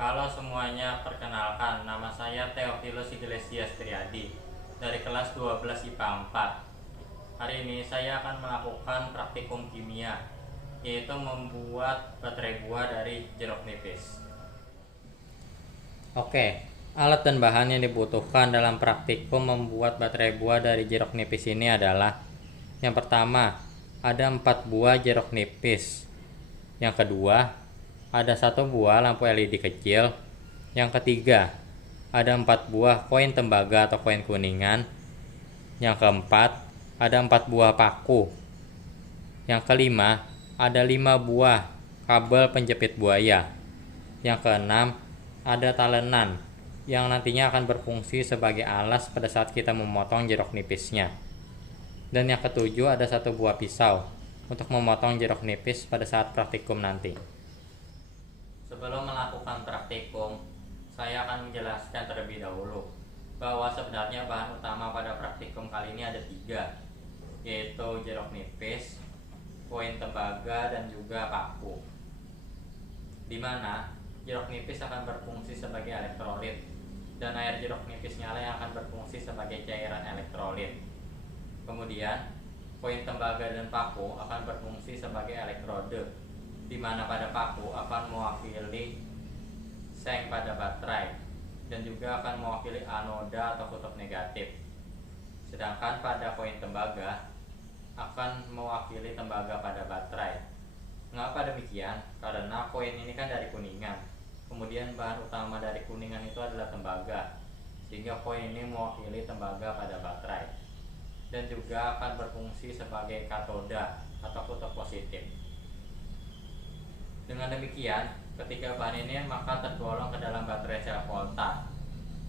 Halo semuanya, perkenalkan nama saya Theophilus Iglesias Triadi dari kelas 12 IPA 4. Hari ini saya akan melakukan praktikum kimia, yaitu membuat baterai buah dari jeruk nipis. Oke, alat dan bahan yang dibutuhkan dalam praktikum membuat baterai buah dari jeruk nipis ini adalah: yang pertama, ada 4 buah jeruk nipis. Yang kedua, ada 1 buah lampu LED kecil. Yang ketiga, ada 4 buah koin tembaga atau koin kuningan. Yang keempat, ada 4 buah paku. Yang kelima, ada 5 buah kabel penjepit buaya. Yang keenam, ada talenan yang nantinya akan berfungsi sebagai alas pada saat kita memotong jeruk nipisnya. Dan yang ketujuh, ada 1 buah pisau untuk memotong jeruk nipis pada saat praktikum nanti. Sebelum melakukan praktikum, saya akan menjelaskan terlebih dahulu bahwa sebenarnya bahan utama pada praktikum kali ini ada 3, yaitu jeruk nipis, koin tembaga, dan juga paku. Di mana jeruk nipis akan berfungsi sebagai elektrolit, dan air jeruk nipisnya yang akan berfungsi sebagai cairan elektrolit. Kemudian, koin tembaga dan paku akan berfungsi sebagai elektrode, di mana pada paku akan mewakili seng pada baterai dan juga akan mewakili anoda atau kutub negatif. Sedangkan pada koin tembaga akan mewakili tembaga pada baterai. Mengapa demikian? Karena koin ini kan dari kuningan, kemudian bahan utama dari kuningan itu adalah tembaga, sehingga koin ini mewakili tembaga pada baterai dan juga akan berfungsi sebagai katoda atau kutub positif. Dengan demikian, ketiga bahan ini maka tergolong ke dalam baterai sel volta,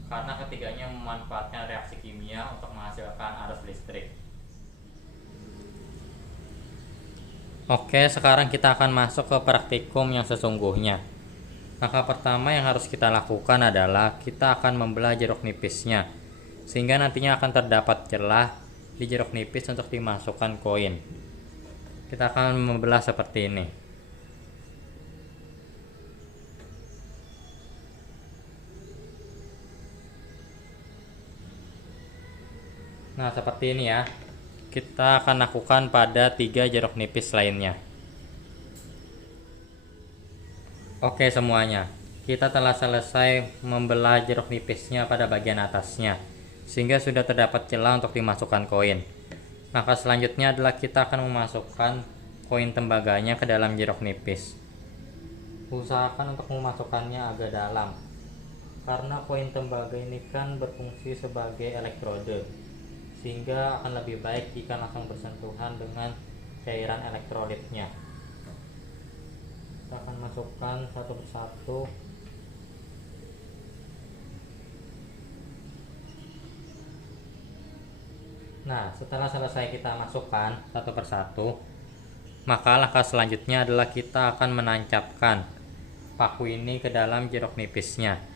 karena ketiganya memanfaatkan reaksi kimia untuk menghasilkan arus listrik. Oke, sekarang kita akan masuk ke praktikum yang sesungguhnya. Maka pertama yang harus kita lakukan adalah kita akan membelah jeruk nipisnya, sehingga nantinya akan terdapat celah di jeruk nipis untuk dimasukkan koin. Kita akan membelah seperti ini. Nah, seperti ini ya. Kita akan lakukan pada 3 jeruk nipis lainnya. Oke semuanya, kita telah selesai membelah jeruk nipisnya pada bagian atasnya, sehingga sudah terdapat celah untuk dimasukkan koin. Maka selanjutnya adalah kita akan memasukkan koin tembaganya ke dalam jeruk nipis. Usahakan untuk memasukkannya agak dalam, karena koin tembaga ini kan berfungsi sebagai elektrode, sehingga akan lebih baik jika langsung bersentuhan dengan cairan elektrolitnya. Kita akan masukkan satu persatu. Nah, setelah selesai kita masukkan satu persatu, maka langkah selanjutnya adalah kita akan menancapkan paku ini ke dalam jeruk nipisnya.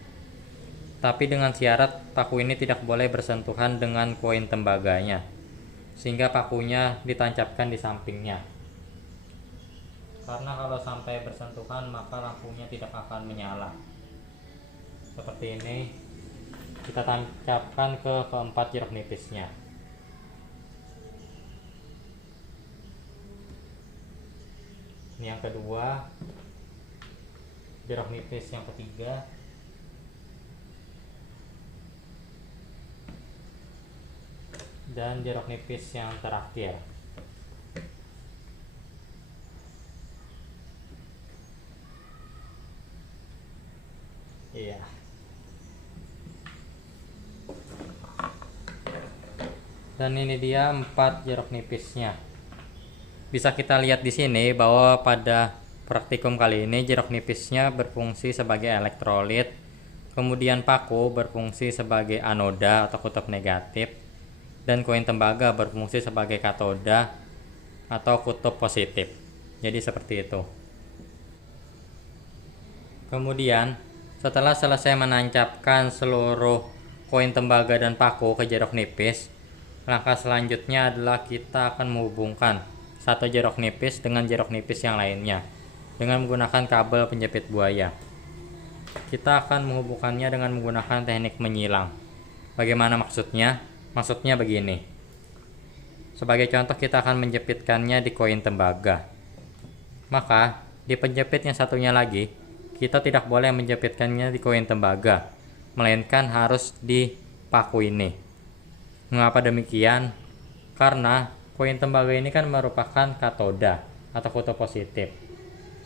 Tapi dengan syarat paku ini tidak boleh bersentuhan dengan koin tembaganya, sehingga pakunya ditancapkan di sampingnya. Karena kalau sampai bersentuhan maka lampunya tidak akan menyala. Seperti ini, kita tancapkan ke keempat jeruk nipisnya. Ini yang kedua, jeruk nipis yang ketiga, dan jeruk nipis yang terakhir. Iya. Dan ini dia 4 jeruk nipisnya. Bisa kita lihat di sini bahwa pada praktikum kali ini jeruk nipisnya berfungsi sebagai elektrolit, kemudian paku berfungsi sebagai anoda atau kutub negatif, dan koin tembaga berfungsi sebagai katoda atau kutub positif. Jadi seperti itu. Kemudian setelah selesai menancapkan seluruh koin tembaga dan paku ke jeruk nipis, langkah selanjutnya adalah kita akan menghubungkan satu jeruk nipis dengan jeruk nipis yang lainnya dengan menggunakan kabel penjepit buaya. kita akan menghubungkannya dengan menggunakan teknik menyilang. Bagaimana maksudnya? Maksudnya begini. Sebagai contoh, kita akan menjepitkannya di koin tembaga. Maka, di penjepit yang satunya lagi, kita tidak boleh menjepitkannya di koin tembaga, melainkan harus di paku ini. Mengapa demikian? Karena koin tembaga ini kan merupakan katoda atau kutub positif,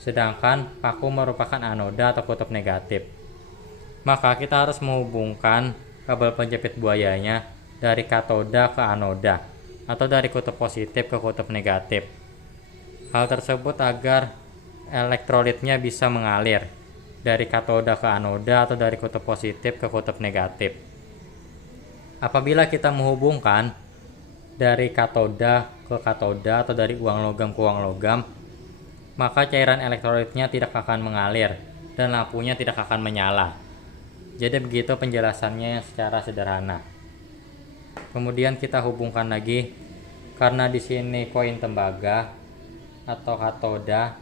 sedangkan paku merupakan anoda atau kutub negatif. Maka kita harus menghubungkan kabel penjepit buayanya dari katoda ke anoda atau dari kutub positif ke kutub negatif. Hal tersebut agar elektrolitnya bisa mengalir dari katoda ke anoda atau dari kutub positif ke kutub negatif. Apabila kita menghubungkan dari katoda ke katoda atau dari uang logam ke uang logam, maka cairan elektrolitnya tidak akan mengalir dan lampunya tidak akan menyala. Jadi begitu penjelasannya secara sederhana. Kemudian kita hubungkan lagi, karena di sini koin tembaga atau katoda,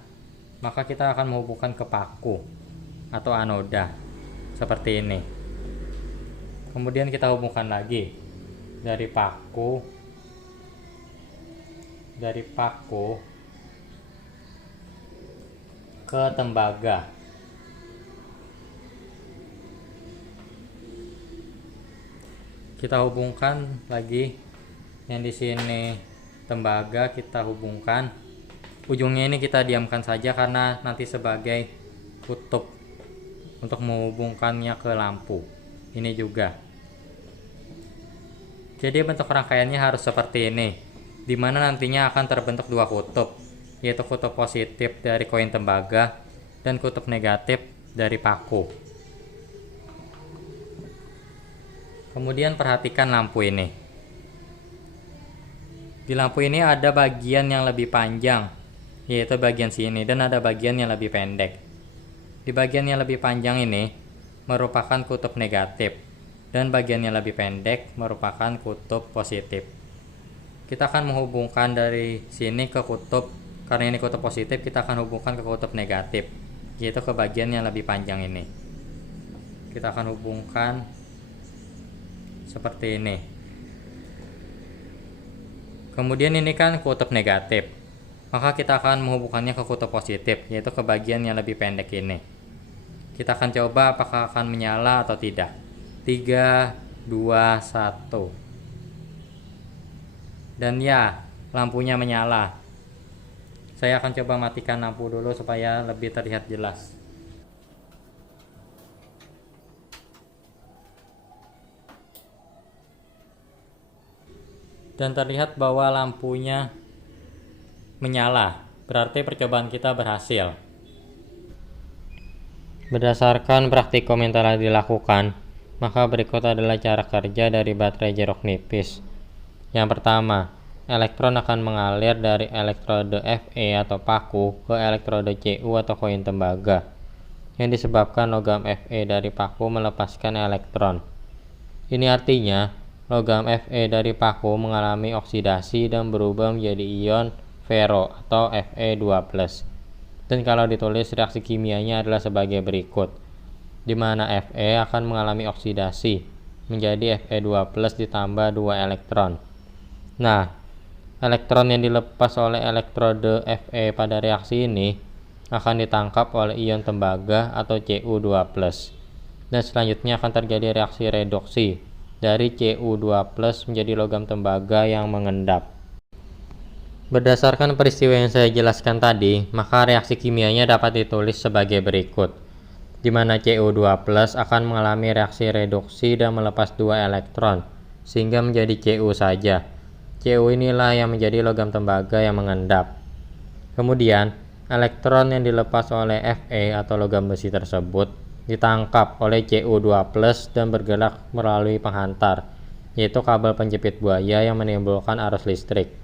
maka kita akan menghubungkan ke paku atau anoda seperti ini. Kemudian kita hubungkan lagi dari paku ke tembaga. Kita hubungkan lagi yang di sini tembaga, kita hubungkan. Ujungnya ini kita diamkan saja karena nanti sebagai kutub untuk menghubungkannya ke lampu. Ini juga. Jadi bentuk rangkaiannya harus seperti ini, di mana nantinya akan terbentuk dua kutub, yaitu kutub positif dari koin tembaga dan kutub negatif dari paku. Kemudian perhatikan lampu ini. Di lampu ini ada bagian yang lebih panjang, yaitu bagian sini, dan ada bagian yang lebih pendek. Di bagian yang lebih panjang ini merupakan kutub negatif, dan bagian yang lebih pendek merupakan kutub positif. Kita akan menghubungkan dari sini ke kutub, karena ini kutub positif, kita akan hubungkan ke kutub negatif, yaitu ke bagian yang lebih panjang ini. Kita akan hubungkan seperti ini. Kemudian ini kan kutub negatif, maka kita akan menghubungkannya ke kutub positif, yaitu ke bagian yang lebih pendek ini. Kita akan coba apakah akan menyala atau tidak. 3, 2, 1. Dan ya, lampunya menyala. Saya akan coba matikan lampu dulu supaya lebih terlihat jelas. Dan terlihat bahwa lampunya menyala, berarti percobaan kita berhasil. Berdasarkan praktikum yang telah dilakukan, maka berikut adalah cara kerja dari baterai jeruk nipis. Yang pertama, elektron akan mengalir dari elektrode Fe atau paku ke elektrode Cu atau koin tembaga, yang disebabkan logam Fe dari paku melepaskan elektron. Ini artinya logam Fe dari paku mengalami oksidasi dan berubah menjadi ion fero atau Fe2+. Dan kalau ditulis reaksi kimianya adalah sebagai berikut, di mana Fe akan mengalami oksidasi menjadi Fe2+ ditambah 2 elektron. Nah, elektron yang dilepas oleh elektrode Fe pada reaksi ini akan ditangkap oleh ion tembaga atau Cu2+. Dan selanjutnya akan terjadi reaksi reduksi dari Cu2+ menjadi logam tembaga yang mengendap. Berdasarkan peristiwa yang saya jelaskan tadi, maka reaksi kimianya dapat ditulis sebagai berikut, di mana Cu2+ akan mengalami reaksi reduksi dan melepas 2 elektron, sehingga menjadi Cu saja. Cu inilah yang menjadi logam tembaga yang mengendap. Kemudian, elektron yang dilepas oleh Fe atau logam besi tersebut ditangkap oleh Cu2+ dan bergerak melalui penghantar, yaitu kabel penjepit buaya yang menimbulkan arus listrik.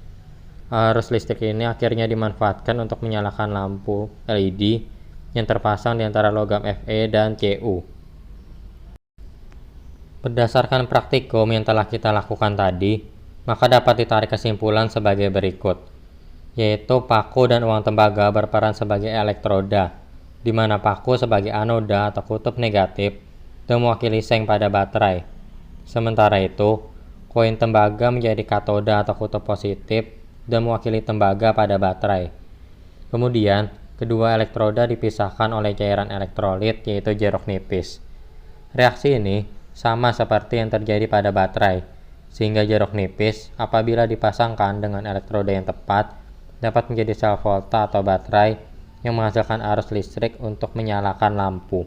Arus listrik ini akhirnya dimanfaatkan untuk menyalakan lampu LED yang terpasang di antara logam Fe dan Cu. Berdasarkan praktikum yang telah kita lakukan tadi, maka dapat ditarik kesimpulan sebagai berikut, yaitu paku dan uang tembaga berperan sebagai elektroda, di mana paku sebagai anoda atau kutub negatif dan mewakili seng pada baterai. Sementara itu, koin tembaga menjadi katoda atau kutub positif dan mewakili tembaga pada baterai. Kemudian, kedua elektroda dipisahkan oleh cairan elektrolit yaitu jeruk nipis. Reaksi ini sama seperti yang terjadi pada baterai, sehingga jeruk nipis apabila dipasangkan dengan elektroda yang tepat dapat menjadi sel volta atau baterai yang menghasilkan arus listrik untuk menyalakan lampu.